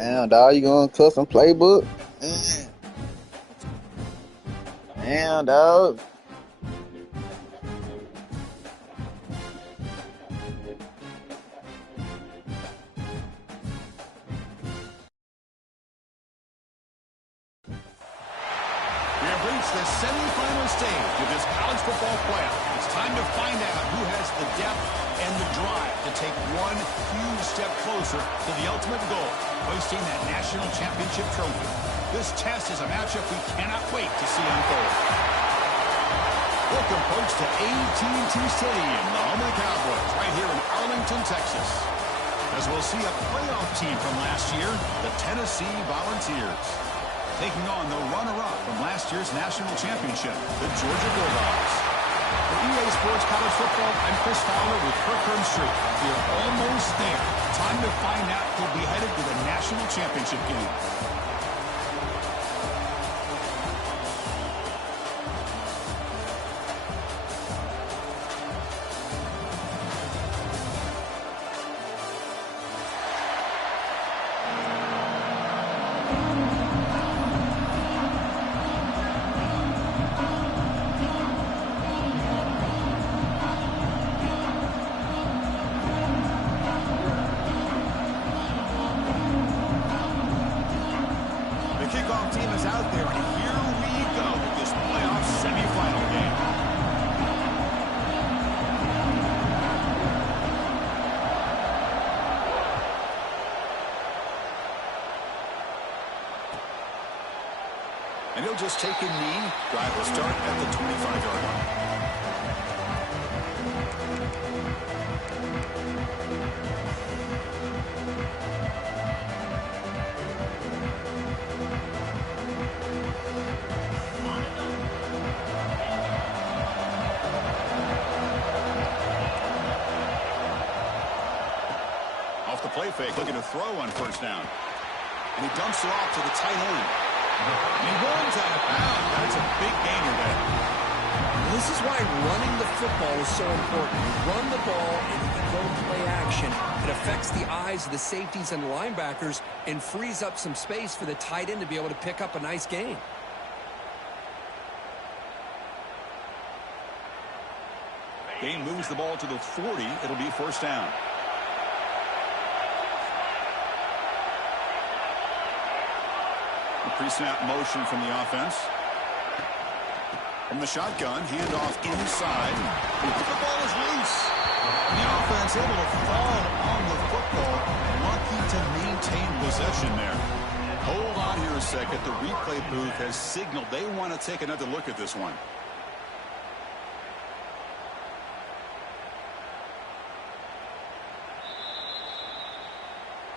Damn, dog, you going custom playbook? Man. Damn, dog. We have reached the semifinal stage of this college football playoff. It's time to find out who has the depth and the drive to take one huge step closer to the ultimate goal, hoisting that national championship trophy. This test is a matchup we cannot wait to see unfold. Welcome, folks, to AT&T Stadium, the home of the Cowboys, right here in Arlington, Texas. As we'll see a playoff team from last year, the Tennessee Volunteers, taking on the runner-up from last year's national championship, the Georgia Bulldogs. For EA Sports College Football, I'm Chris Fowler with Kirk Herbstreit. We are almost there. Time to find out who'll be headed to the national championship game. Kickoff team is out there, and here we go with this playoff semifinal game. And he'll just take a knee, drive will start at the 25-yard line. Off the play fake, looking to throw on first down. And he dumps it off to the tight end. And he runs out of bounds. That's a big gainer there. This is why running the football is so important. You run the ball and you go play action. It affects the eyes of the safeties and the linebackers and frees up some space for the tight end to be able to pick up a nice gain. Gain moves the ball to the 40. It'll be first down. Pre-snap motion from the offense. From the shotgun, handoff inside. The ball is loose. The offense able to fall on the football. Lucky to maintain possession there. Hold on here a second. The replay booth has signaled they want to take another look at this one.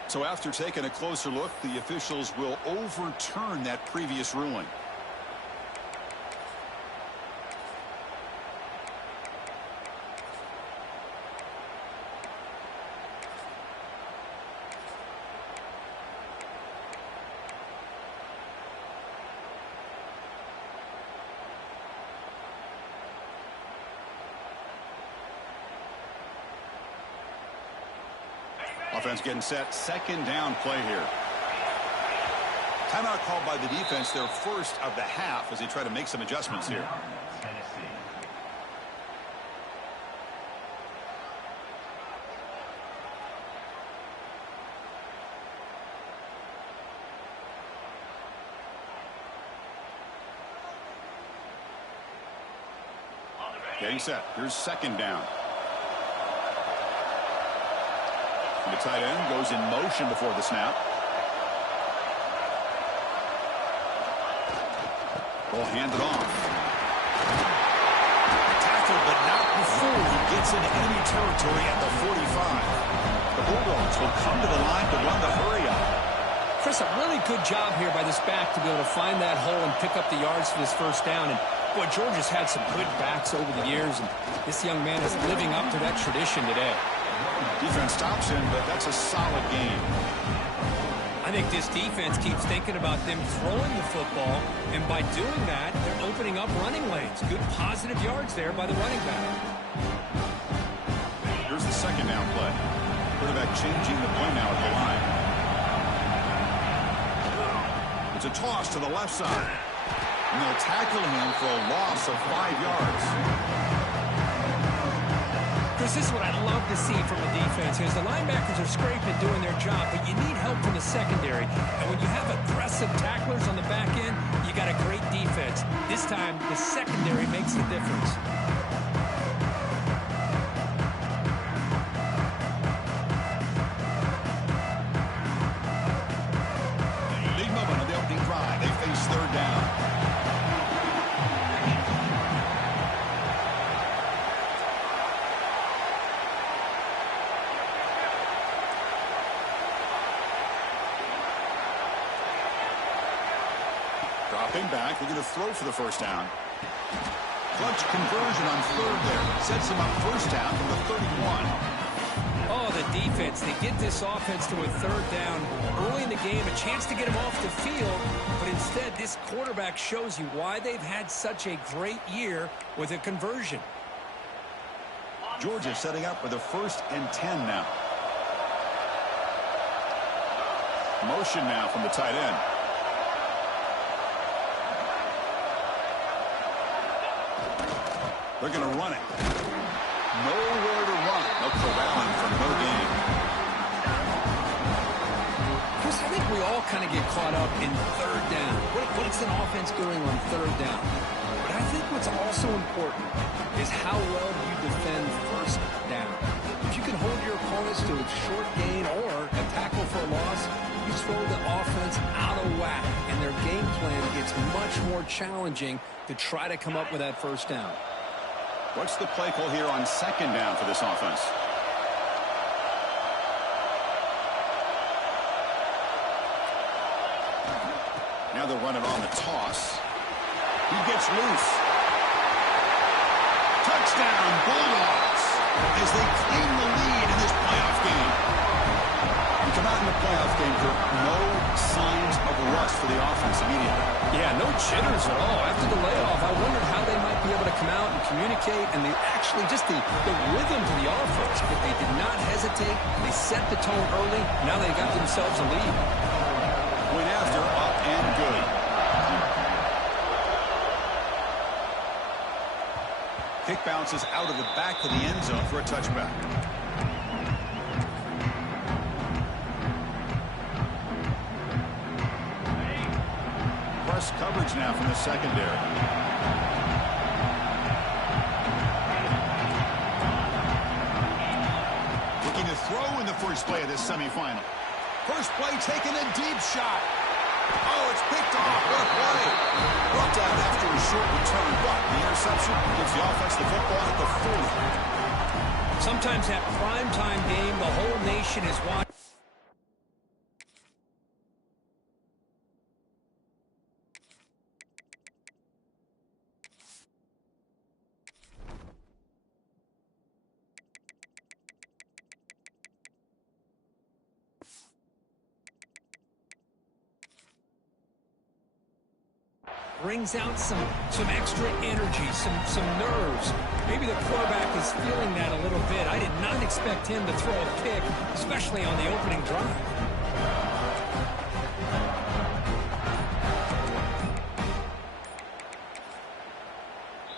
So after taking a closer look, the officials will overturn that previous ruling. Offense getting set. Second down play here. Timeout called by the defense, their first of the half, as they try to make some adjustments here. Getting set. Here's second down. The tight end goes in motion before the snap. Will hand it off. Tackled, but not before he gets into enemy territory at the 45. The Bulldogs will come to the line to run the hurry up. Chris, a really good job here by this back to be able to find that hole and pick up the yards for this first down. And boy, Georgia's had some good backs over the years, and this young man is living up to that tradition today. Defense stops him, but that's a solid game. I think this defense keeps thinking about them throwing the football, and by doing that, they're opening up running lanes. Good positive yards there by the running back. Here's the second down play. Quarterback changing the play now at the line. It's a toss to the left side. And they'll tackle him for a loss of 5 yards. Chris, this is what I love to see from a defense is the linebackers are scraping, doing their job, but you need help from the secondary. And when you have aggressive tacklers on the back end, you got a great defense. This time, the secondary makes the difference. Big moment on the opening drive. They face third down. Dropping back, looking to throw for the first down. Clutch conversion on third there. Sets him up first down from the 31. Oh, the defense. They get this offense to a third down early in the game, a chance to get him off the field, but instead this quarterback shows you why they've had such a great year with a conversion. Georgia setting up with a 1st and 10 now. Motion now from the tight end. They're going to run it. Nowhere to run. No corralling for no gain. Chris, I think we all kind of get caught up in third down. What's an offense doing on third down? But I think what's also important is how well you defend first down. If you can hold your opponents to a short gain or a tackle for a loss, you throw the offense out of whack, and their game plan gets much more challenging to try to come up with that first down. What's the play call here on second down for this offense? Now they'll run it on the toss. He gets loose. Touchdown, Bulldogs, as they claim the lead in this playoff game. We come out in the playoff game for no signs of rust for the offense immediately. Yeah, no jitters at all. After the layoff, I wondered how they might be able to come out and communicate, and they actually just the rhythm to the offense. But they did not hesitate. They set the tone early. Now they got themselves a lead. Went after, up and good. Kick bounces out of the back of the end zone for a touchback. Press coverage now from the secondary. Looking to throw in the first play of this semifinal. First play taking a deep shot. Oh, it's picked off. What a play. Brought down after a short return, but the interception gives the offense the football at the 40. Sometimes that primetime game, the whole nation is watching. Brings out some extra energy, some nerves. Maybe the quarterback is feeling that a little bit. I did not expect him to throw a pick, especially on the opening drive.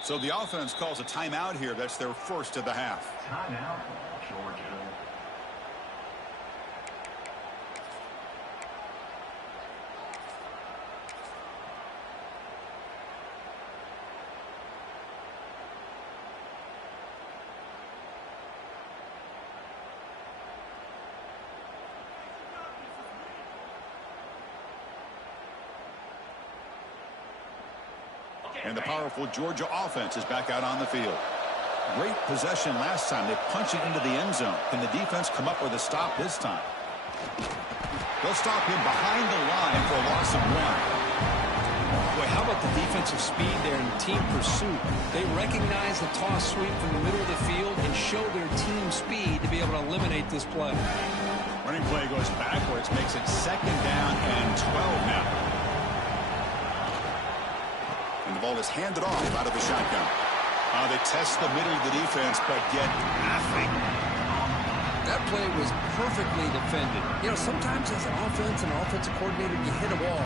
So the offense calls a timeout here. That's their first of the half. Timeout, Georgia. And the powerful Georgia offense is back out on the field. Great possession last time. They punch it into the end zone. Can the defense come up with a stop this time? They'll stop him behind the line for a loss of 1. Boy, how about the defensive speed there in team pursuit? They recognize the toss sweep from the middle of the field and show their team speed to be able to eliminate this play. Running play goes backwards, makes it second down and 12 now. And the ball is handed off out of the shotgun. They test the middle of the defense, but get nothing. That play was perfectly defended. You know, sometimes as an offense and offensive coordinator, you hit a wall.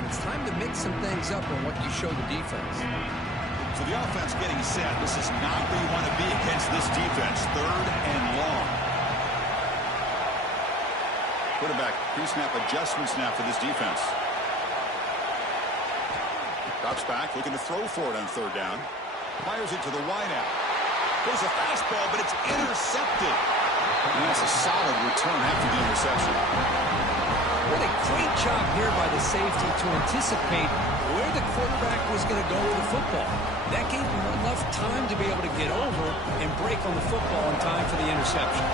and it's time to mix some things up on what you show the defense. So the offense getting set. This is not where you want to be against this defense. 3rd and long. Quarterback pre-snap adjustment snap for this defense. Drops back, looking to throw for it on 3rd down. Fires it to the wideout. Goes a fastball, but it's intercepted. And that's a solid return after the interception. What a great job here by the safety to anticipate where the quarterback was going to go with the football. That gave him enough time to be able to get over and break on the football in time for the interception.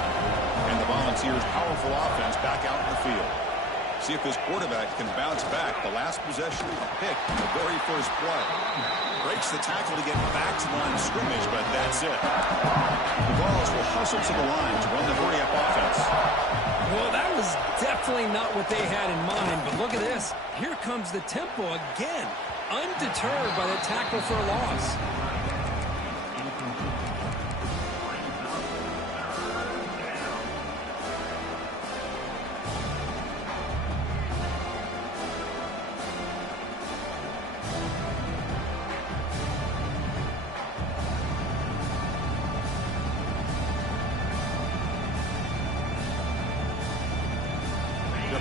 And the Volunteers' powerful offense back out in the field. See if this quarterback can bounce back. The last possession, a pick in the very first play. Breaks the tackle to get back to the line of scrimmage, but that's it. The Vols will hustle to the line to run the hurry-up offense. Well, that was definitely not what they had in mind, but look at this. Here comes the tempo again, undeterred by the tackle for a loss.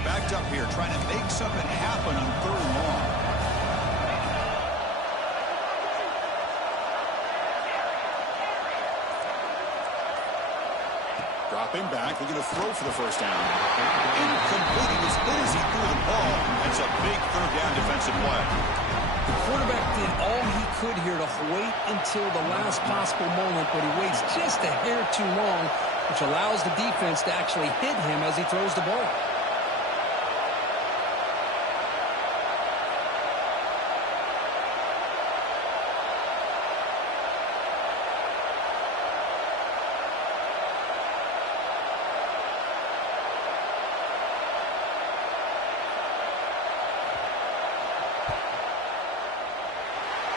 Backed up here, trying to make something happen on 3rd and long. Dropping back, looking to throw for the first down. Incomplete as hit as he threw the ball. That's a big 3rd down defensive play. The quarterback did all he could here to wait until the last possible moment, but he waits just a hair too long, which allows the defense to actually hit him as he throws the ball.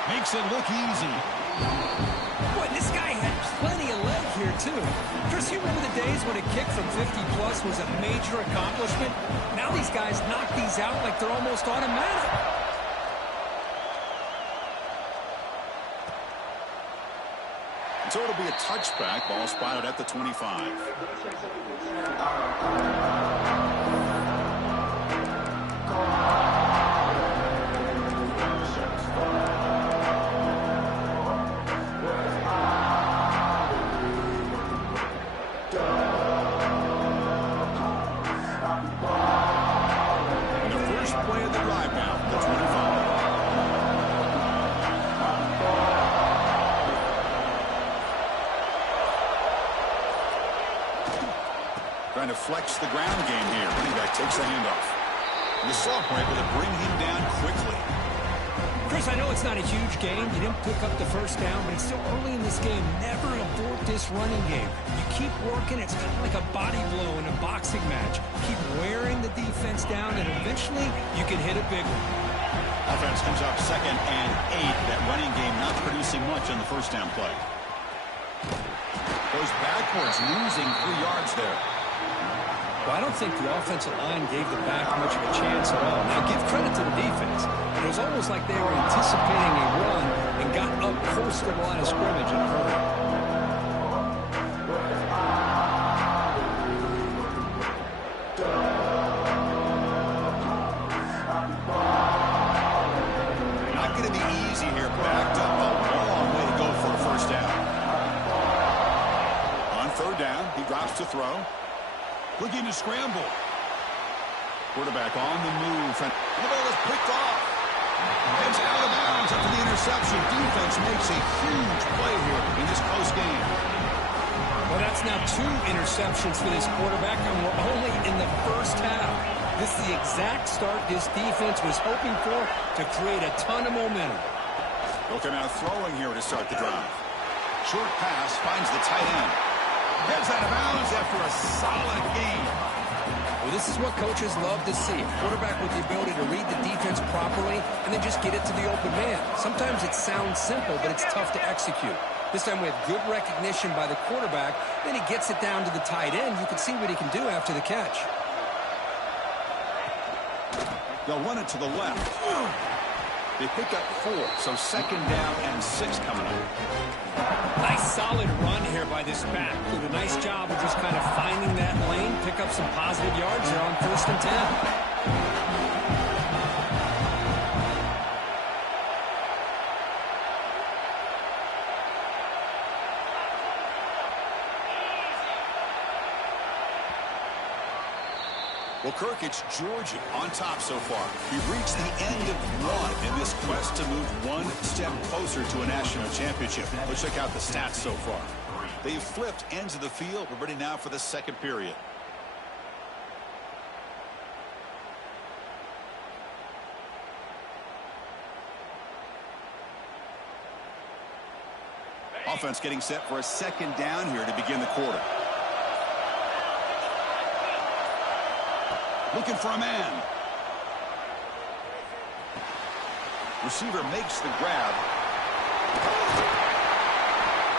Makes it look easy. Boy, this guy had plenty of leg here, too. Chris, you remember the days when a kick from 50-plus was a major accomplishment? Now these guys knock these out like they're almost automatic. So it'll be a touchback. Ball spotted at the 25. Trying to flex the ground game here. Running back takes the handoff. And the sophomore able to bring him down quickly. Chris, I know it's not a huge game. You didn't pick up the first down, but it's still early in this game. Never abort this running game. You keep working. It's kind of like a body blow in a boxing match. Keep wearing the defense down, and eventually you can hit a big one. Offense comes up 2nd and 8. That running game not producing much on the first down play. Goes backwards, losing 3 yards there. Well, I don't think the offensive line gave the back much of a chance at all. Now, give credit to the defense. It was almost like they were anticipating a run and got up close to the line of scrimmage in a hurry. Not going to be easy here. Backed up a long way to go for a first down. On 3rd down, he drops to throw. Looking to scramble. Quarterback on the move. And the ball is picked off. It's out of bounds after the interception. Defense makes a huge play here in this close game. Well, that's now 2 interceptions for this quarterback, and we're only in the first half. This is the exact start this defense was hoping for to create a ton of momentum. Looking out throwing here to start the drive. Short pass finds the tight end. Gets out of bounds after a solid game. Well, this is what coaches love to see. A quarterback with the ability to read the defense properly and then just get it to the open man. Sometimes it sounds simple, but it's tough to execute. This time we have good recognition by the quarterback. Then he gets it down to the tight end. You can see what he can do after the catch. They'll run it to the left. They pick up 4, so 2nd down and 6 coming up. Nice solid run here by this back. Did a nice job of just kind of finding that lane, pick up some positive yards here on 1st and 10. Well, Kirk, it's Georgia on top so far. We've reached the end of one in this quest to move one step closer to a national championship. Let's check out the stats so far. They've flipped ends of the field. We're ready now for the 2nd period. Offense getting set for a 2nd down here to begin the quarter. Looking for a man. Receiver makes the grab.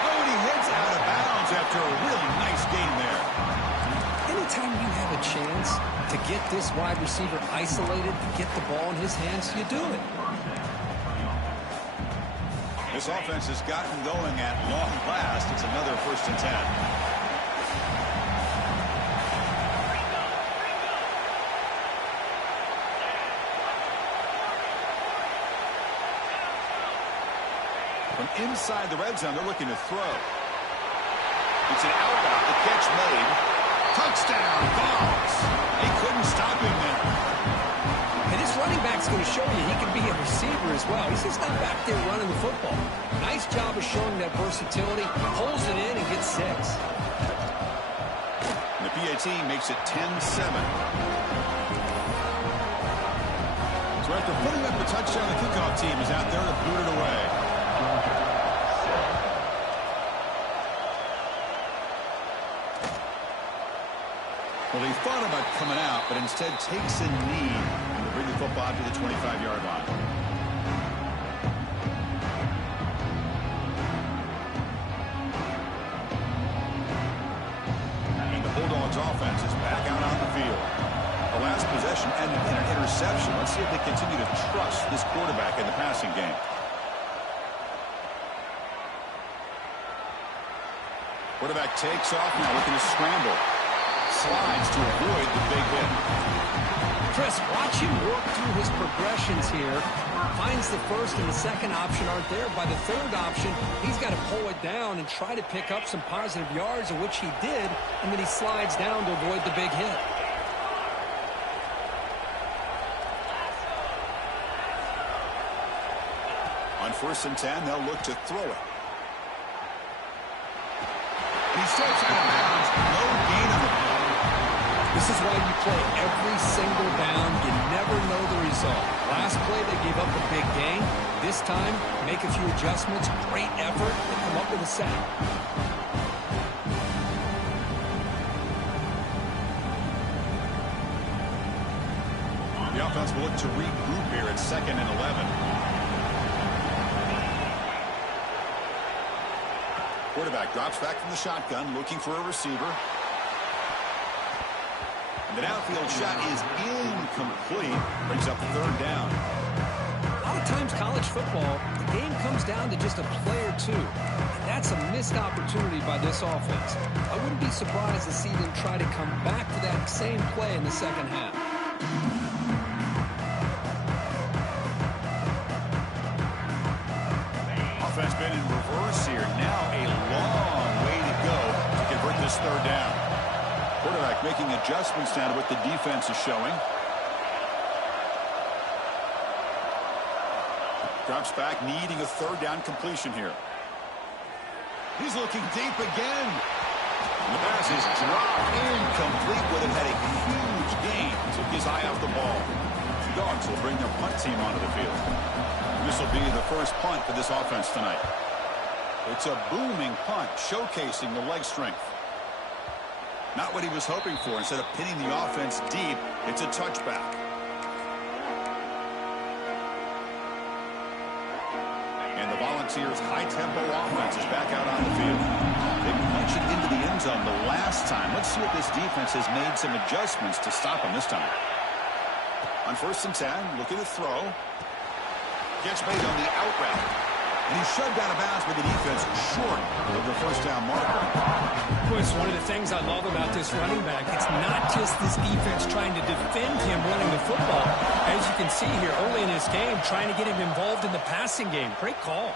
Oh, and he heads out of bounds after a really nice gain there. Anytime you have a chance to get this wide receiver isolated, get the ball in his hands, you do it. This offense has gotten going at long last. It's another 1st and 10. From inside the red zone, they're looking to throw. It's an out route. The catch made. Touchdown, Vols. They couldn't stop him there. And this running back's going to show you he can be a receiver as well. He's just not back there running the football. Nice job of showing that versatility. Pulls it in and gets 6. And the PAT makes it 10-7. So after putting up a touchdown, the kickoff team is out there to boot it away. Well, he thought about coming out, but instead takes a knee to bring the football to the 25-yard line. And the Bulldogs offense is back out on the field. The last possession ended in an interception. Let's see if they continue to trust this quarterback in the passing game. Quarterback takes off now, looking to scramble. Slides to avoid the big hit. Chris, watch him work through his progressions here. Finds the 1st and the 2nd option aren't there. By the 3rd option, he's got to pull it down and try to pick up some positive yards, of which he did, and then he slides down to avoid the big hit. On 1st and 10, they'll look to throw it. He steps out of bounds. No gain on the play. This is why you play every single down. You never know the result. Last play, they gave up a big gain. This time, make a few adjustments. Great effort. They come up with a sack. The offense will look to regroup here at 2nd and 11. Quarterback drops back from the shotgun, looking for a receiver. And the downfield shot is incomplete. Brings up 3rd down. A lot of times, college football, the game comes down to just a play or two. And that's a missed opportunity by this offense. I wouldn't be surprised to see them try to come back to that same play in the 2nd half. Offense been in reverse here. Now a long way to go to convert this 3rd down. Quarterback making adjustments now to what the defense is showing. Drops back, needing a 3rd down completion here. He's looking deep again. And the pass is dropped incomplete, but it had a huge gain. Took his eye off the ball. The Dogs will bring their punt team onto the field. This will be the first punt for this offense tonight. It's a booming punt, showcasing the leg strength. Not what he was hoping for. Instead of pinning the offense deep, it's a touchback. And the Volunteers' high-tempo offense is back out on the field. They punched it into the end zone the last time. Let's see if this defense has made some adjustments to stop them this time. On 1st and 10, looking to throw. Gets made on the out route. And he's shoved out of bounds with the defense short of the first down marker. Chris, one of the things I love about this running back, it's not just this defense trying to defend him running the football. As you can see here early in this game, trying to get him involved in the passing game. Great call.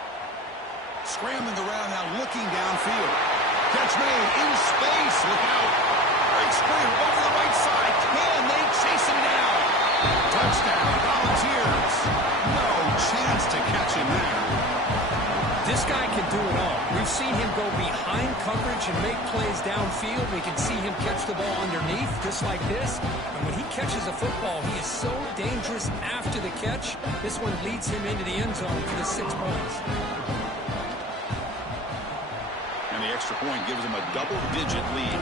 Scrambling around now, looking downfield. Catch made in space. Look out. Great screen over the right side. Can they chase him down? Touchdown, Volunteers. No chance to catch him there. This guy can do it all. We've seen him go behind coverage and make plays downfield. We can see him catch the ball underneath, just like this. And when he catches a football, he is so dangerous after the catch. This one leads him into the end zone for the 6 points. And the extra point gives him a double-digit lead.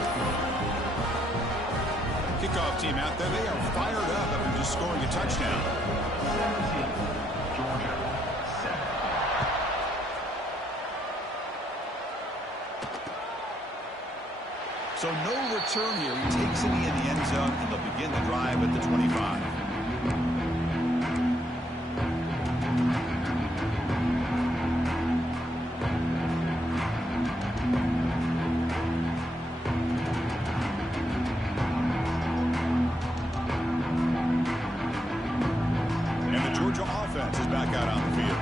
Kickoff team out there. They are fired up after just scoring a touchdown. Georgia, 7. So no return here. He takes it in the end zone, and they'll begin the drive at the 25. And the Georgia offense is back out on the field.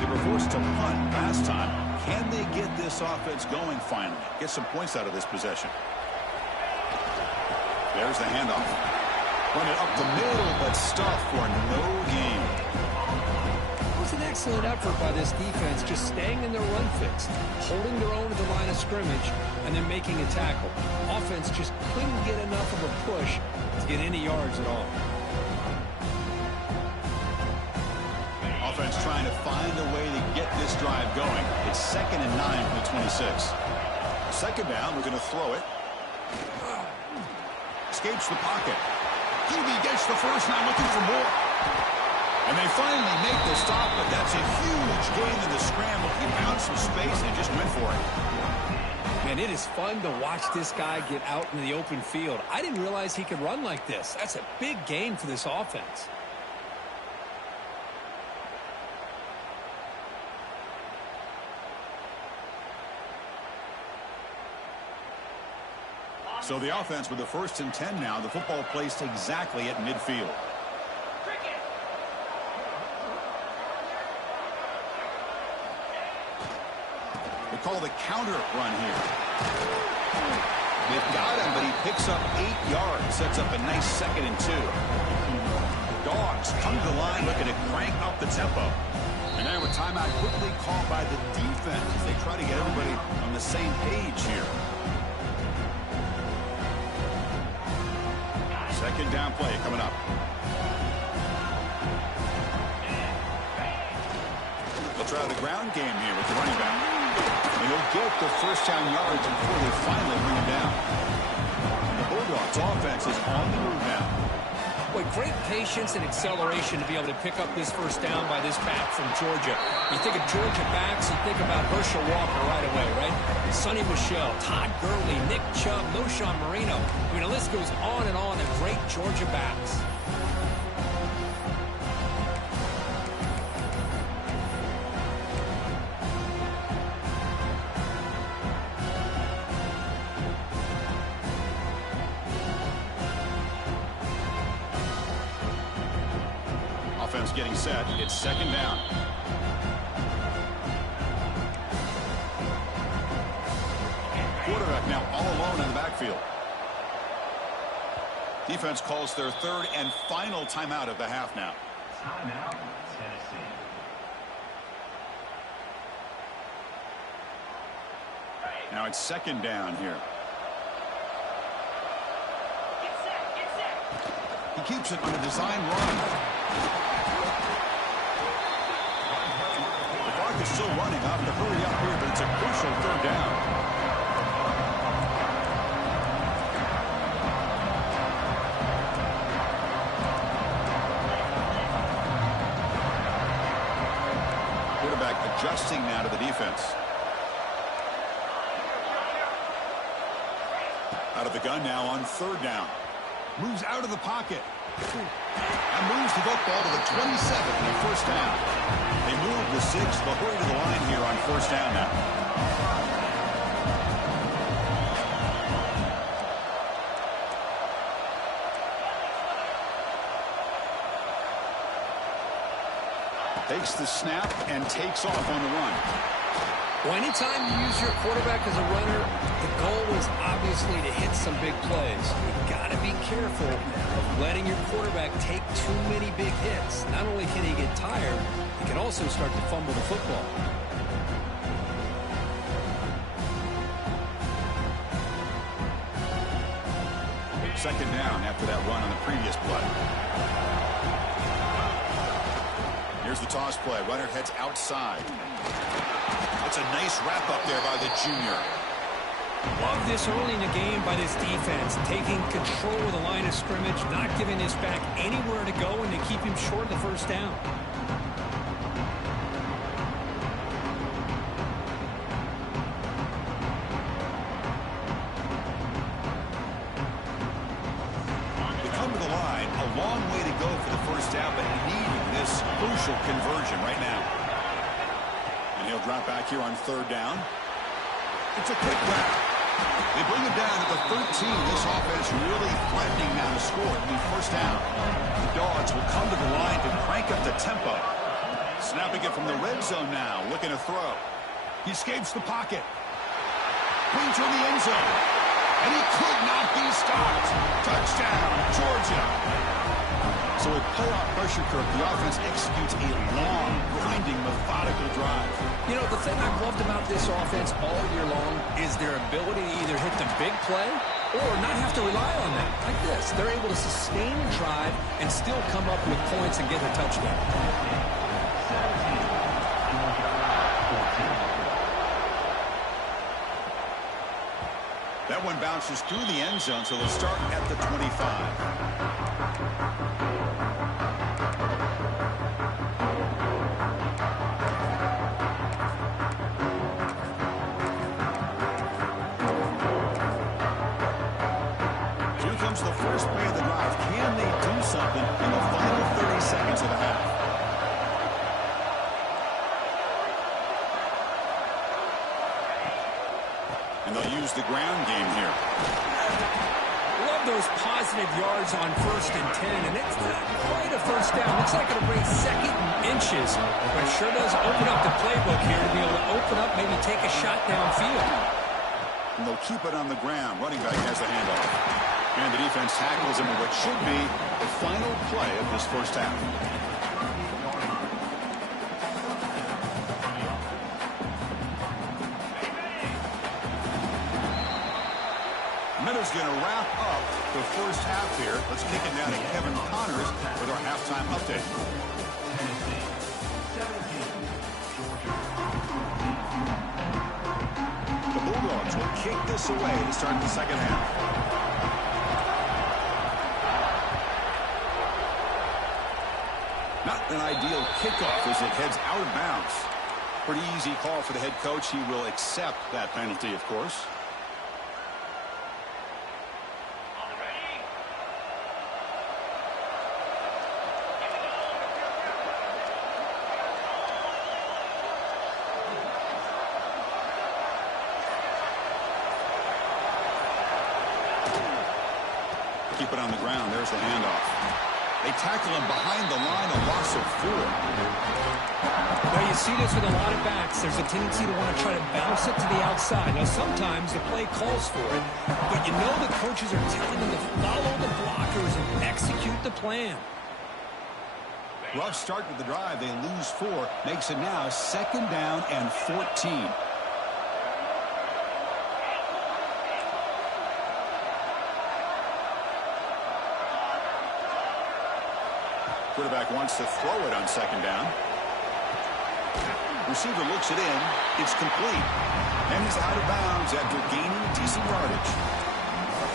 They were forced to punt last time. Can they get this offense going finally? Get some points out of this possession. There's the handoff. Run it up the middle, but stuffed for no gain. It was an excellent effort by this defense, just staying in their run fix, holding their own at the line of scrimmage, and then making a tackle. Offense just couldn't get enough of a push to get any yards at all. Offense trying to find a way to get this drive going. It's 2nd and 9 from the 26. 2nd down, we're going to throw it. Escapes the pocket. Hebe gets the first down, looking for more. And they finally make the stop, but that's a huge gain in the scramble. He found some space and just went for it. Man, it is fun to watch this guy get out into the open field. I didn't realize he could run like this. That's a big gain for this offense. So the offense with the 1st and 10 now. The football placed exactly at midfield. They call the counter run here. They've got him, but he picks up 8 yards. Sets up a nice 2nd and 2. Dogs come to the line looking to crank up the tempo. And now a timeout quickly called by the defense as they try to get everybody on the same page here. 2nd down play coming up. They'll try the ground game here with the running back. And he'll get the first down yards before they finally bring him down. The Bulldogs offense is on the move now. Boy, great patience and acceleration to be able to pick up this first down by this back from Georgia. You think of Georgia backs, you think about Herschel Walker right away, right? Sonny Michel, Todd Gurley, Nick Chubb, Knowshon Moreno. I mean, the list goes on and on of great Georgia backs. Offense getting set. It's 2nd down. Quarterback now all alone in the backfield. Defense calls their 3rd and final timeout of the half now. Timeout, Tennessee. Now it's 2nd down here. He keeps it on a design run. The clock is still running. I have to hurry up here, but it's a crucial 3rd down. Adjusting now to the defense. Out of the gun now on 3rd down. Moves out of the pocket. And moves the football to the 27 and a first down. They move the 6. They'll hurry to the line here on first down now. Takes the snap and takes off on the run. Well, anytime you use your quarterback as a runner, the goal is obviously to hit some big plays. You've got to be careful of letting your quarterback take too many big hits. Not only can he get tired, he can also start to fumble the football. Second down after that run on the previous play. Here's the toss play. Runner heads outside. It's a nice wrap up there by the junior. Love this early in the game by this defense, taking control of the line of scrimmage, not giving this back anywhere to go, and to keep him short of the first down. They come to the line, a long way to go for the first down, but needing this crucial conversion right now. And he'll drop back here on third down. It's a quick grab. They bring him down at the 13. This offense really threatening now to score. It'll be first down. The Dogs will come to the line to crank up the tempo. Snapping it from the red zone now, looking to throw. He escapes the pocket. Brings her in the end zone. And he could not be stopped. Touchdown, Georgia. So with playoff pressure curve, the offense executes a long, grinding, methodical drive. You know, the thing I've loved about this offense all year long is their ability to either hit the big play or not have to rely on that. Like this, they're able to sustain a drive and still come up with points and get a touchdown. That one bounces through the end zone, so they'll start at the 25. The first play of the drive. Can they do something in the final 30 seconds of the half? And they'll use the ground game here. Love those positive yards on 1st and 10, and it's not quite a first down. Looks like it'll bring second and inches, but it sure does open up the playbook here to be able to open up, maybe take a shot downfield. And they'll keep it on the ground. Running back has the handoff. And the defense tackles him with what should be the final play of this first half. Miller's going to wrap up the first half here. Let's kick it down to Kevin Connors with our halftime update. The Bulldogs will kick this away to start the second half. Not an ideal kickoff as it heads out of bounds. Pretty easy call for the head coach. He will accept that penalty, of course. Keep it on the ground. There's the handoff. They tackle him behind the line, a loss of 4. Now, you see this with a lot of backs. There's a tendency to want to try to bounce it to the outside. Now, sometimes the play calls for it, but you know the coaches are telling them to follow the blockers and execute the plan. Rough start with the drive. They lose 4. Makes it now 2nd down and 14. Quarterback wants to throw it on 2nd down. Receiver looks it in. It's complete. And he's out of bounds after gaining decent yardage.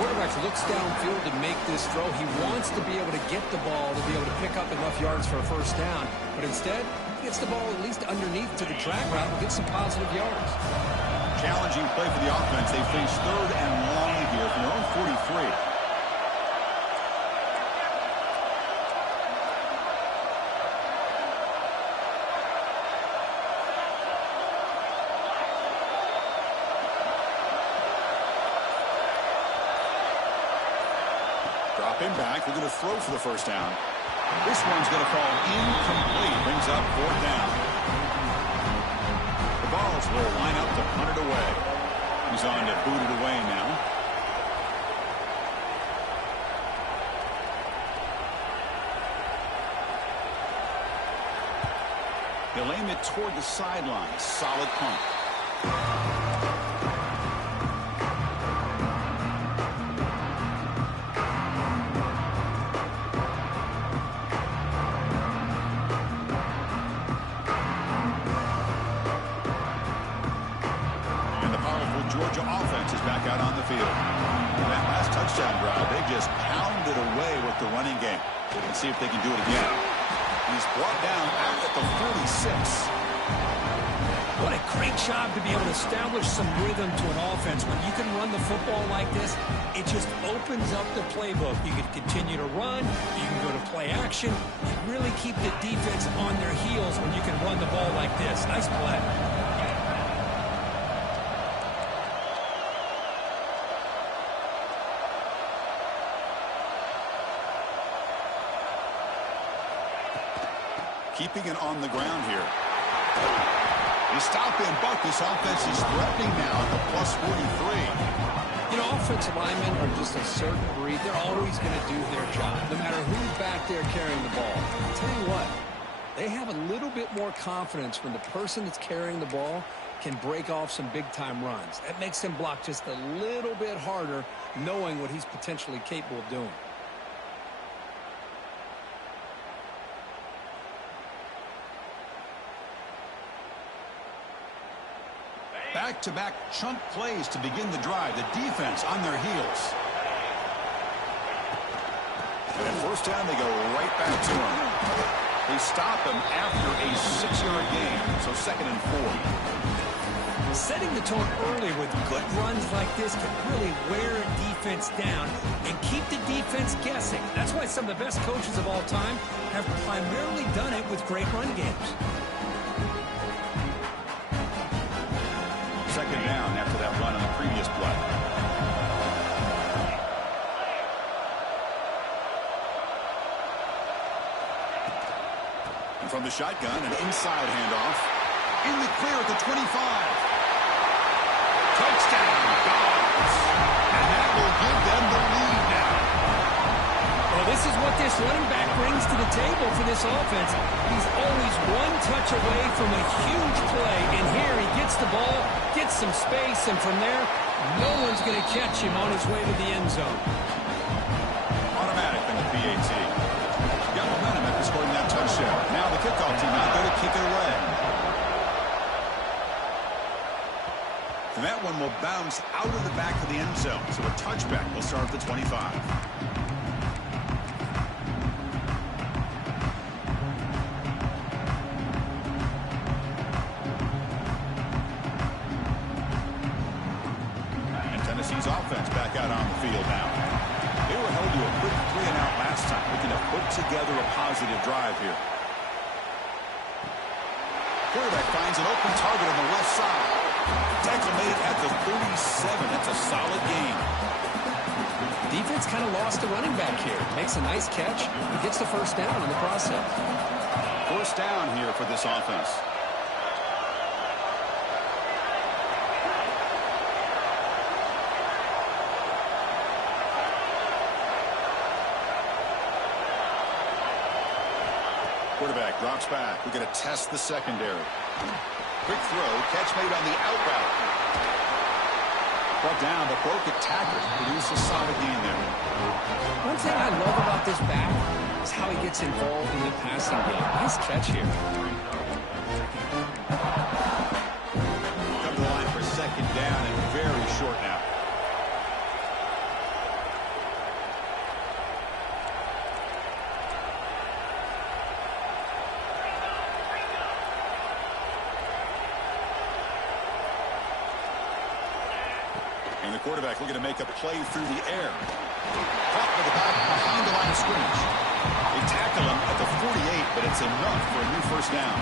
Quarterback looks downfield to make this throw. He wants to be able to get the ball to be able to pick up enough yards for a first down. But instead, he gets the ball at least underneath to the drag route and gets some positive yards. Challenging play for the offense. They face 3rd and long here from their own 43. Dropping back, they're going to throw for the first down. This one's going to fall incomplete. Brings up 4th down. The Vols will line up to punt it away. He's on to boot it away now. He'll aim it toward the sideline. Solid punt. And the powerful Georgia offense is back out on the field. And that last touchdown drive, they just pounded away with the running game. We can see if they can do it again. He's brought down out at the 46. What a great job to be able to establish some rhythm to an offense. When you can run the football like this, it just opens up the playbook. You can continue to run. You can go to play action. You really keep the defense on their heels when you can run the ball like this. Nice play. Keeping it on the ground here. You stop and buck. This offense is threatening now at the plus 43. You know, offensive linemen are just a certain breed. They're always going to do their job, no matter who's back there carrying the ball. I'll tell you what, they have a little bit more confidence when the person that's carrying the ball can break off some big-time runs. That makes him block just a little bit harder, knowing what he's potentially capable of doing. Back-to-back chunk plays to begin the drive. The defense on their heels. And at first down, they go right back to him. They stop him after a 6-yard gain, so 2nd and 4. Setting the tone early with good runs like this can really wear a defense down and keep the defense guessing. That's why some of the best coaches of all time have primarily done it with great run games. 2nd down after that run on the previous play. And from the shotgun, an inside handoff. In the clear at the 25. Touchdown, Dogs. And that will give them the lead now. Well, this is what this running back brings to the table for this offense. He's always one touch away from a huge play. And here he gets the ball, gets some space, and from there, no one's going to catch him on his way to the end zone. Automatic in the PAT. Got momentum after scoring that touchdown. Now the kickoff team out there to kick it away. And that one will bounce out of the back of the end zone. So a touchback will start at the 25. Tennessee's offense back out on the field now. They were held to a quick 3-and-out last time. Looking to put together a positive drive here. Quarterback finds an open target on the left side. Tackle made at the 37. That's a solid gain. Defense kind of lost the running back here. Makes a nice catch. He gets the first down in the process. First down here for this offense. Quarterback drops back. We're going to test the secondary. Quick throw. Catch made on the out route. Brought down, but broke a tackle. Produced a solid gain there. One thing I love about this back is how he gets involved in the passing game. Nice catch here. Come to the line for 2nd down and very short now. And the quarterback looking to make a play through the air. Caught with the back behind the line of scrimmage. They tackle him at the 48, but it's enough for a new first down.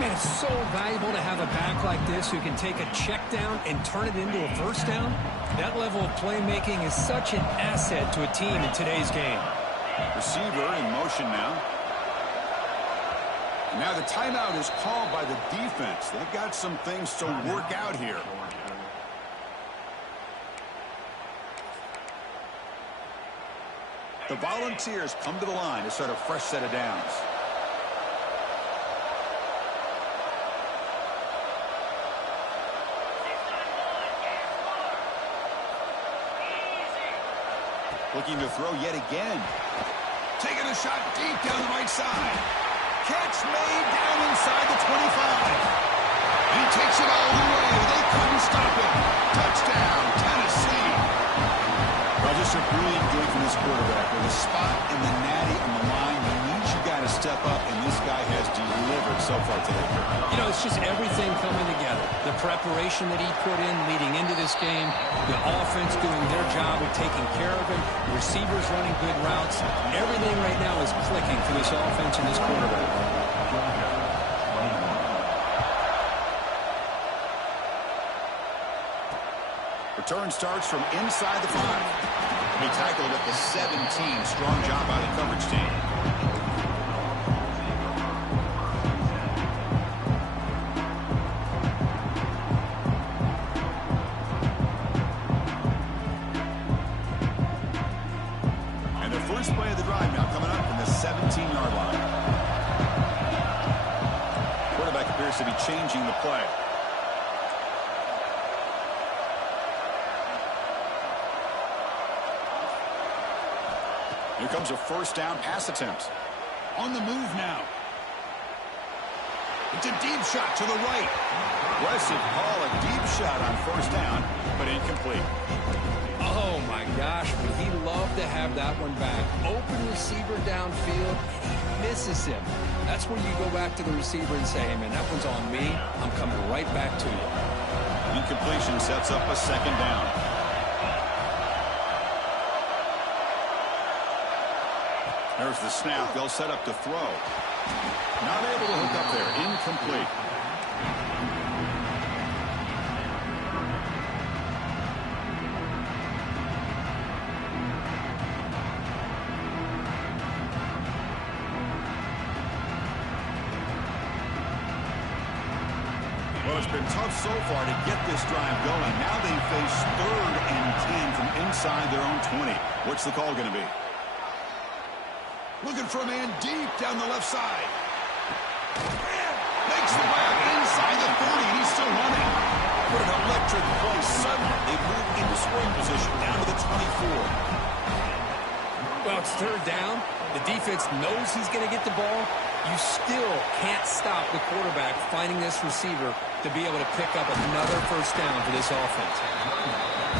Man, it's so valuable to have a back like this who can take a check down and turn it into a first down. That level of playmaking is such an asset to a team in today's game. Receiver in motion now. Now the timeout is called by the defense. They've got some things to work out here. The Volunteers come to the line to start a fresh set of downs. Looking to throw yet again. Taking a shot deep down the right side. Catch made down inside the 25. He takes it all the way. They couldn't stop him. Touchdown, Tennessee. Well, just looked really good from this quarterback. With a spot in the natty on the line, he needs you guys to step up, and this guy has delivered so far today. You know, it's just everything coming together. The preparation that he put in leading into this game, the offense doing their job of taking care of him, the receivers running good routes. Everything right now is clicking for this offense and this quarterback. Return starts from inside the 5. He tackled at the 17. Strong job by the coverage team. And the first play of the drive now coming up from the 17-yard line. Quarterback appears to be changing the play. Here comes a first down pass attempt. On the move now. It's a deep shot to the right. Aggressive call, a deep shot on first down, but incomplete. Oh, my gosh, would he love to have that one back. Open receiver downfield, and he misses him. That's where you go back to the receiver and say, hey, man, that one's on me. I'm coming right back to you. Incompletion sets up a second down. There's the snap. They'll set up to throw. Not able to hook up there. Incomplete. Well, it's been tough so far to get this drive going. Now they face 3rd and 10 from inside their own 20. What's the call going to be? Looking for a man deep down the left side. Makes the grab inside the 30. He's still running. What an electric play. Suddenly, they move into scoring position down to the 24. Well, it's 3rd down. The defense knows he's going to get the ball. You still can't stop the quarterback finding this receiver to be able to pick up another first down for this offense.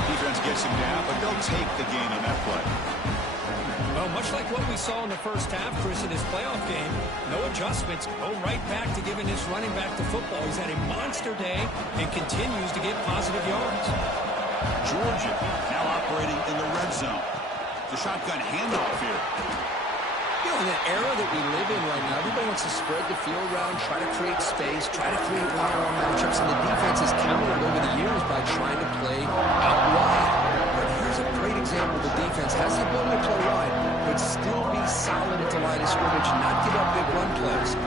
Defense gets him down, but they'll take the gain on that play. Well, much like what we saw in the first half, Chris, in his playoff game, no adjustments, go right back to giving his running back the football. He's had a monster day and continues to get positive yards. Georgia now operating in the red zone. The shotgun handoff here. You know, in the era that we live in right now, everybody wants to spread the field around, try to create space, try to create one-on-one matchups, and the defense has countered over the years by trying to play out wide. But here's a great example. The defense has the ability to play wide, but still be solid at the line of scrimmage, not give up big run plays.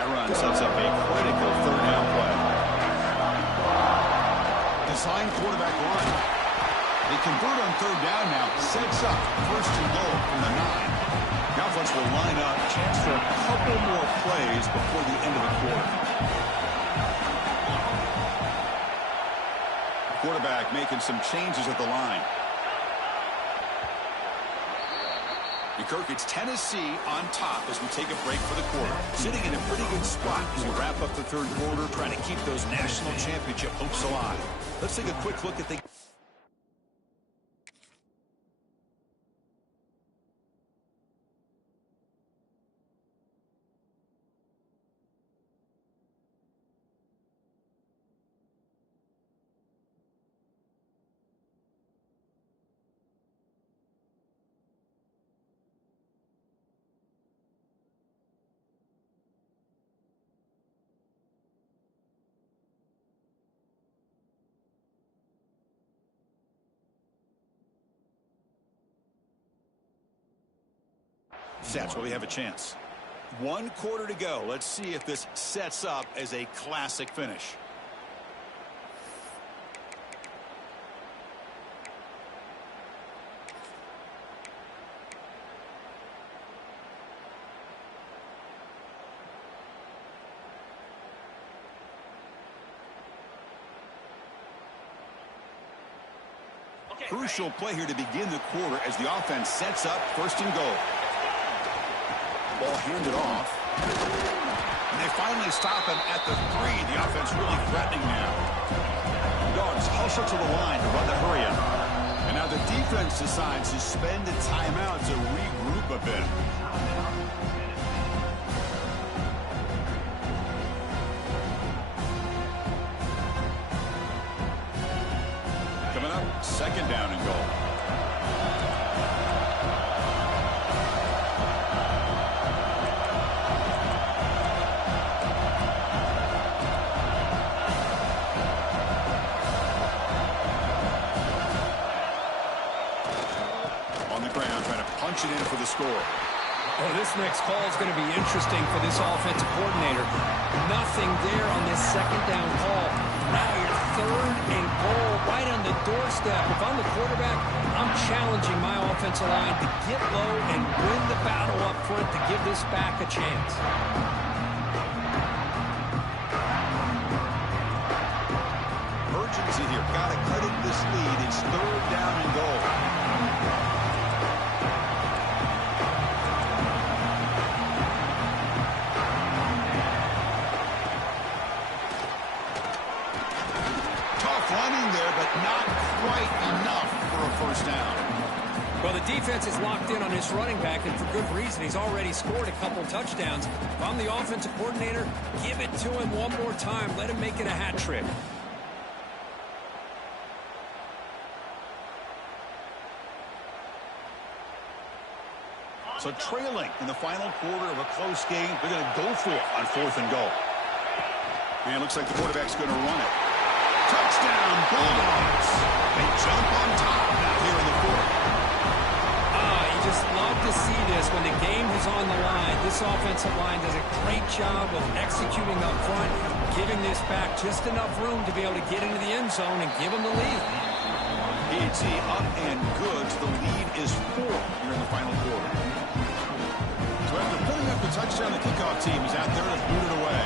That run sets up a critical 3rd down play. Design quarterback run. They convert on 3rd down now. Sets up 1st and goal from the 9. The offense will line up. Chance for a couple more plays before the end of the quarter. Quarterback making some changes at the line. And Kirk, it's Tennessee on top as we take a break for the quarter. Sitting in a pretty good spot as we wrap up the 3rd quarter, trying to keep those national championship hopes alive. Let's take a quick look at the sets where we have a chance. 1 quarter to go. Let's see if this sets up as a classic finish. Crucial play here to begin the quarter as the offense sets up 1st and goal. Ball handed off. And they finally stop him at the 3. The offense really threatening now. Dogs hustle to the line to run the hurry up. And now the defense decides to spend a timeout to regroup a bit. Coming up, 2nd down and goal. On the ground, trying to punch it in for the score. Oh, this next call is going to be interesting for this offensive coordinator. Nothing there on this 2nd down call. Now you're 3rd and goal right on the doorstep. If I'm the quarterback, I'm challenging my offensive line to get low and win the battle up front to give this back a chance. Urgency here. Got to cut into this lead. It's 3rd down and goal. Running there, but not quite enough for a 1st down. Well, the defense is locked in on this running back, and for good reason. He's already scored a couple touchdowns. If I'm the offensive coordinator, give it to him one more time. Let him make it a hat trick. So trailing in the final quarter of a close game, they're going to go for it on 4th and goal. And it looks like the quarterback's going to run it. Touchdown, Bulldogs. They jump on top now here in the 4th. You just love to see this when the game is on the line. This offensive line does a great job of executing up front, giving this back just enough room to be able to get into the end zone and give them the lead. PAT up and good. So the lead is 4 here in the final quarter. So after putting up the touchdown, the kickoff team is out there to boot it away.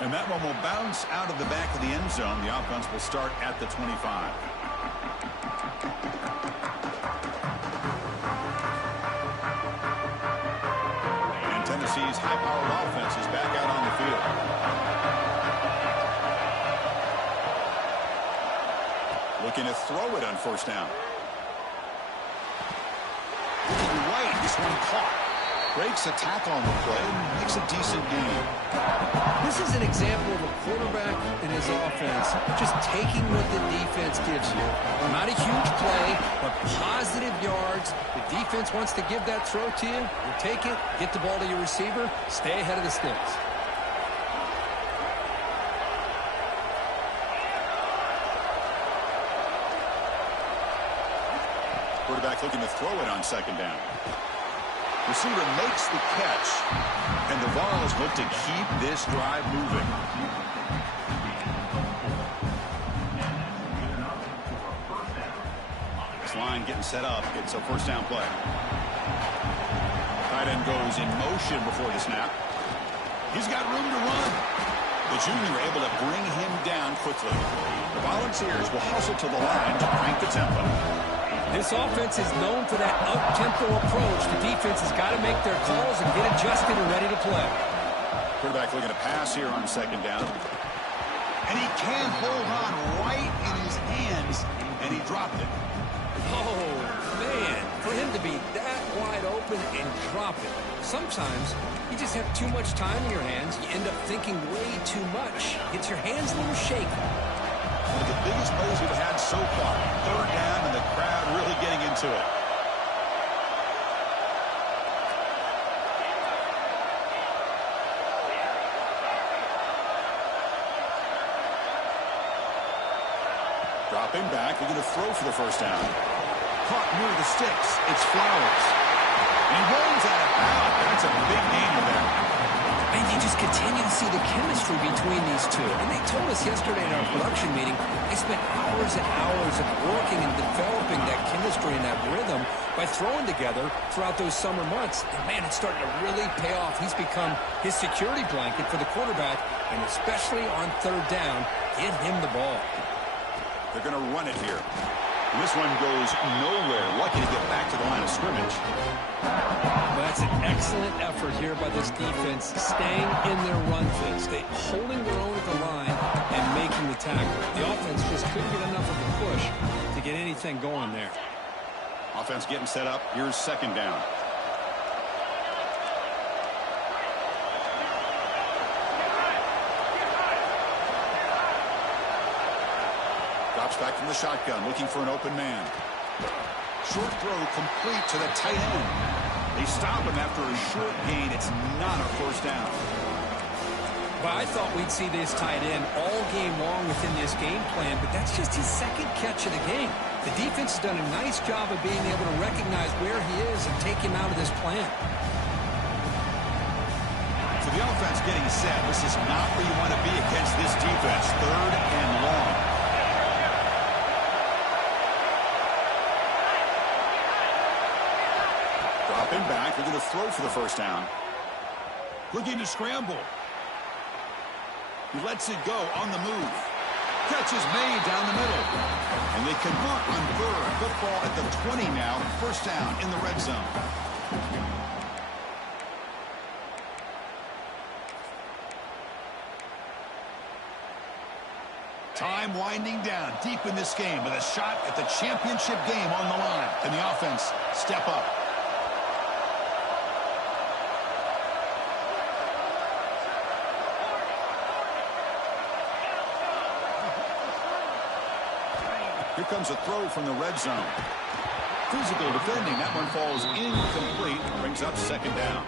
And that one will bounce out of the back of the end zone. The offense will start at the 25. And Tennessee's high-powered offense is back out on the field. Looking to throw it on 1st down. Looking right, this one caught. Breaks a tackle on the play and makes a decent gain. This is an example of a quarterback and his offense just taking what the defense gives you. Not a huge play, but positive yards. The defense wants to give that throw to you. You take it, get the ball to your receiver, stay ahead of the sticks. Quarterback looking to throw it on 2nd down. Receiver makes the catch, and the Vols look to keep this drive moving. This line getting set up. It's a 1st down play. Tight end goes in motion before the snap. He's got room to run. The junior able to bring him down quickly. The Volunteers will hustle to the line to crank the tempo. This offense is known for that up-tempo approach. The defense has got to make their calls and get adjusted and ready to play. Quarterback looking to pass here on 2nd down. And he can't hold on right in his hands, and he dropped it. Oh, man, for him to be that wide open and drop it. Sometimes you just have too much time in your hands. You end up thinking way too much. Gets your hands a little shaky. One of the biggest plays we've had so far. 3rd down, and the crowd really getting into it. Dropping back, they're going to throw for the first down. Caught near the sticks. It's Flowers. And he rolls out of bounds. That's a big gainer there. And you just continue to see the chemistry between these two. And they told us yesterday in our production meeting, they spent hours and hours of working and developing that chemistry and that rhythm by throwing together throughout those summer months. And, man, it's starting to really pay off. He's become his security blanket for the quarterback, and especially on third down, get him the ball. They're going to run it here. And this one goes nowhere. Lucky to get back to the line of scrimmage. Well, that's an excellent effort here by this defense, staying in their run phase, holding their own at the line and making the tackle. The offense just couldn't get enough of a push to get anything going there. Offense getting set up. Here's second down. Drops back from the shotgun, looking for an open man. Short throw complete to the tight end. They stop him after a short gain. It's not a first down. Well, I thought we'd see this tight end all game long within this game plan, but that's just his second catch of the game. The defense has done a nice job of being able to recognize where he is and take him out of this plan. So the offense getting set. This is not where you want to be against this defense. Third and long. Dropping back. They're going to throw for the first down. Looking to scramble. He lets it go on the move. Catch is made down the middle. And they convert on third. Football at the 20 now. First down in the red zone. Time winding down deep in this game with a shot at the championship game on the line. Can the offense step up? Here comes a throw from the red zone. Physical defending. That one falls incomplete. Brings up second down.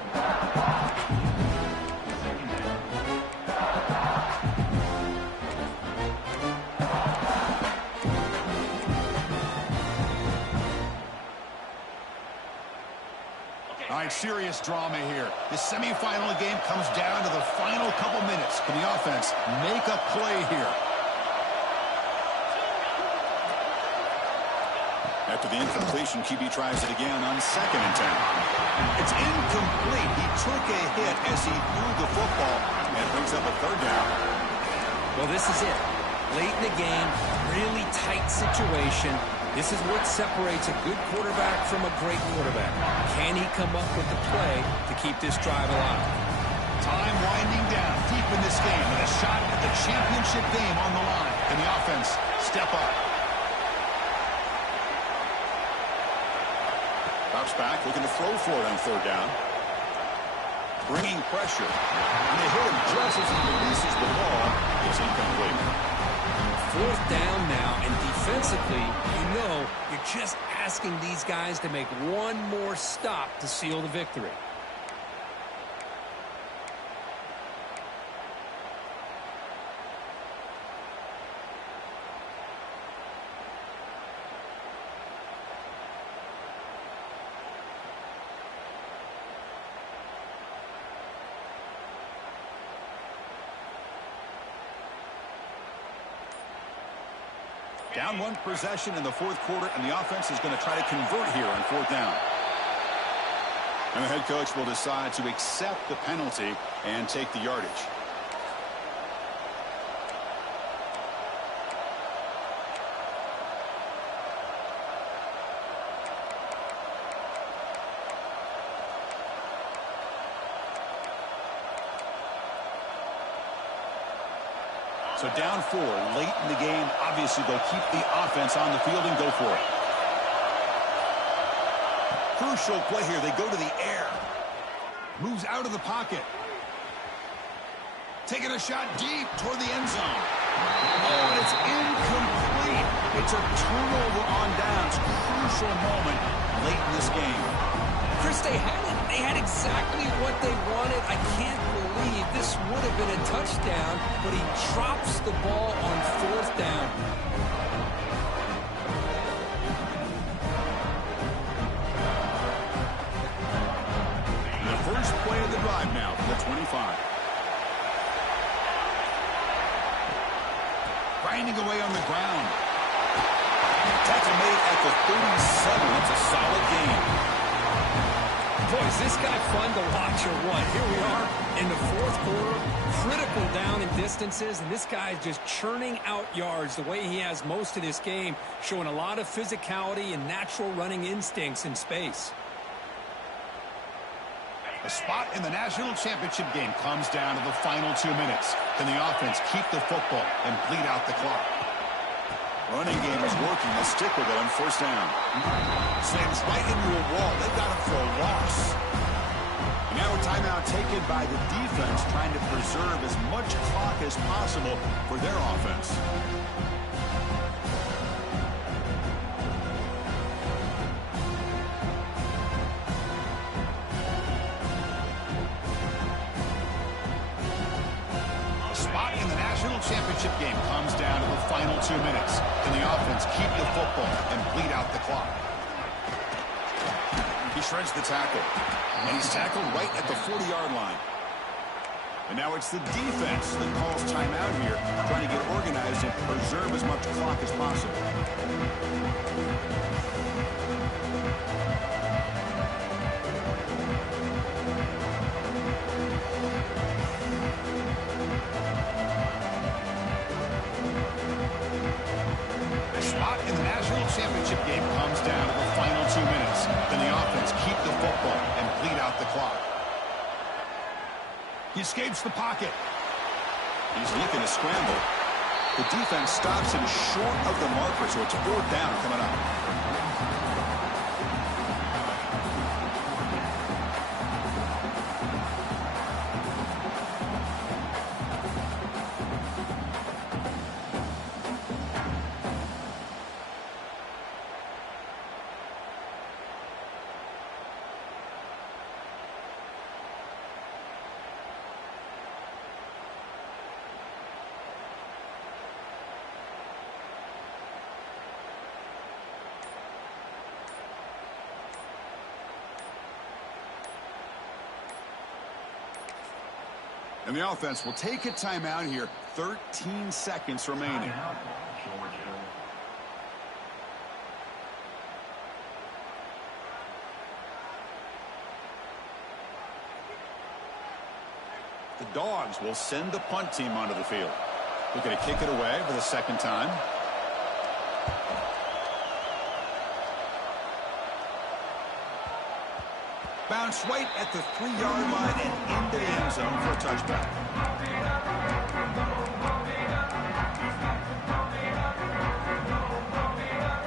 All right, serious drama here. The semifinal game comes down to the final couple minutes. Can the offense make a play here? After the incompletion, QB tries it again on 2nd and 10. It's incomplete. He took a hit as he threw the football and brings up a third down. Well, this is it. Late in the game, really tight situation. This is what separates a good quarterback from a great quarterback. Can he come up with the play to keep this drive alive? Time winding down deep in this game with a shot at the championship game on the line. Can the offense step up? Drops back, looking to throw for it on third down. Bringing pressure. And they hit him just as he releases the ball. It's incomplete. Fourth down now, and defensively, you're just asking these guys to make one more stop to seal the victory. Down one possession in the fourth quarter, and the offense is going to try to convert here on fourth down. And the head coach will decide to accept the penalty and take the yardage. So down 4, late in the game. Obviously, they'll keep the offense on the field and go for it. Crucial play here. They go to the air. Moves out of the pocket. Taking a shot deep toward the end zone. Oh, and it's incomplete. It's a turnover on downs. Crucial moment late in this game. Chris, they had it. They had exactly what they wanted. I can't believe this would have been a touchdown, but he drops the ball on fourth down. 25. Grinding away on the ground. Tackle made at the 37. That's a solid gain. Boy, is this guy fun to watch or what? Here we are in the fourth quarter, critical down in distances, and this guy is just churning out yards the way he has most of this game, showing a lot of physicality and natural running instincts in space. A spot in the national championship game comes down to the final 2 minutes. Can the offense keep the football and bleed out the clock? Running game is working. They'll stick with it on first down. Slams right into a wall. They've got him for a loss. And now a timeout taken by the defense, trying to preserve as much clock as possible for their offense. Championship game comes down to the final 2 minutes. Can the offense keep the football and bleed out the clock? He shreds the tackle. And he's tackled right at the 40-yard line. And now it's the defense that calls timeout here, trying to get organized and preserve as much clock as possible. Championship game comes down to the final 2 minutes. Can the offense keep the football and bleed out the clock? He escapes the pocket. He's looking to scramble. The defense stops him short of the marker, so it's fourth down coming up. And the offense will take a timeout here. 13 seconds remaining. The Dogs will send the punt team onto the field. Looking to kick it away for the second time. Bounce right at the 3-yard line and into the end zone for a touchback.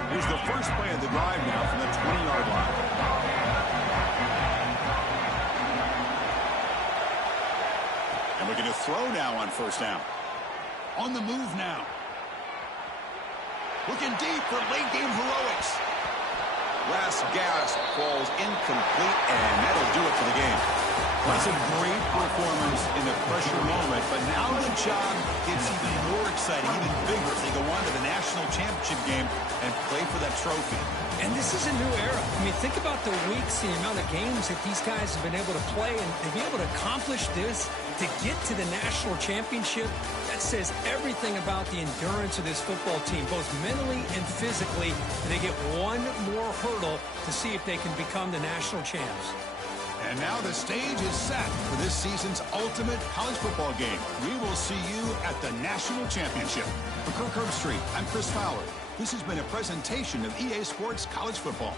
Here's the first play of the drive now from the 20-yard line. And looking to throw now on first down. On the move now. Looking deep for late game heroics. Last gasp falls incomplete, and that'll do it for the game. That's a great performance in the pressure moment, but now the job gets even more exciting, even bigger as they go on to the national championship game and play for that trophy. And this is a new era. I mean, think about the weeks, the amount of games that these guys have been able to play, and to be able to accomplish this, to get to the national championship, that says everything about the endurance of this football team, both mentally and physically. And they get one more hurdle to see if they can become the national champs. And now the stage is set for this season's ultimate college football game. We will see you at the national championship. For Kirk Herbstreit, I'm Chris Fowler. This has been a presentation of EA Sports College Football.